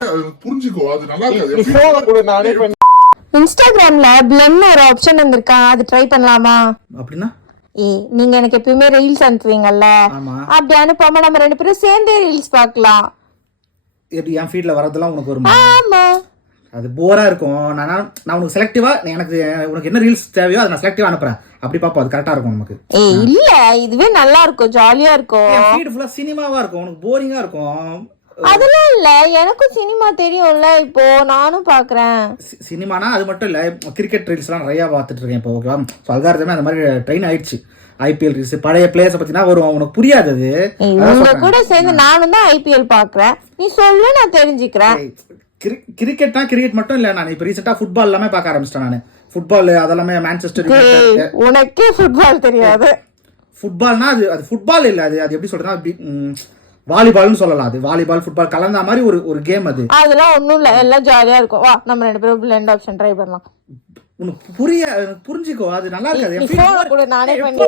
புரிஞ்சுக்கோ, அது நல்லா இருக்காது. இன்ஸ்டாகிராம்ல பிளெண்ட் ஒரு ஆப்ஷன் வந்திருக்கா, அது ட்ரை பண்ணலாமா? அப்படின்னா நீங்க எனக்கு எப்பயுமே ரீல்ஸ் அனுப்புவீங்கல்ல, அப்படி அனுப்பாம நம்ம 2 பேரும் சேர்ந்தே ரீல்ஸ் பார்க்கலாம். எப்படி என் ஃபீல்ட்ல வரதெல்லாம் உனக்கு வருமா? ஆமா, அது போரா இருக்கும். நான் உனக்கு செலக்டிவா, எனக்கு உனக்கு என்ன ரீல்ஸ் தேவையோ அதை நான் செலக்டிவா அனுப்புறேன். அப்படி பாப்போம், அது கரெக்டா இருக்கும் நமக்கு. இல்ல இதுவே நல்லா இருக்கும், ஜாலியா இருக்கும். என் ஃபீட் ஃபுல்லா சினிமாவா இருக்கும், உனக்கு போரிங்கா இருக்கும். அதெல்லாம் இல்ல, எனக்கும் சினிமா தெரியும்ல, இப்போ நானும் பாக்குறேன். சினிமானா அது மட்டும் இல்ல, கிரிக்கெட் ரீல்ஸ் எல்லாம் நிறைய பார்த்துட்டு இருக்கேன் இப்போ. ஓகேவா, அல்காரிதமே அந்த மாதிரி ட்ரெயின் ஆயிடுச்சு. ஐபிஎல் ரீல்ஸ், பழைய பிளேயர்ஸ் பத்தினா வரும், உனக்கு புரியாது அது. உங்க கூட சேர்ந்து நானும் தான் ஐபிஎல் பாக்குறேன், நீ சொல்லு நான் தெரிஞ்சுக்கிறேன். கிரிக்கெட்னா கிரிக்கெட் மட்டும் இல்ல, நான் இப்ப ரீசெண்டா ஃபுட்பால் எல்லாமே பார்க்க ஆரம்பிச்சிட்டேன். நான் ஃபுட்பால் அதெல்லாமே மான்செஸ்டர் யுனைடெட். உனக்கே ஃபுட்பால் தெரியாது? ஃபுட்பால்னா அது ஃபுட்பால் இல்ல, அது எப்படி சொல்றதுன்னா வாலிபால்னு சொல்லலாம். அது வாலிபால் ஃபுட்பால் கலந்த மாதிரி ஒரு கேம். அது அதெல்லாம் ஒண்ணும் இல்ல, எல்லாம் ஜாலியா இருக்கும். வா நம்ம 2 பேரும் பிளெண்ட் ஆப்ஷன் ட்ரை பண்ணலாம். உனக்கு புரிஞ்சுக்கோ, அது நல்லா இருக்காது. நானே பண்ணி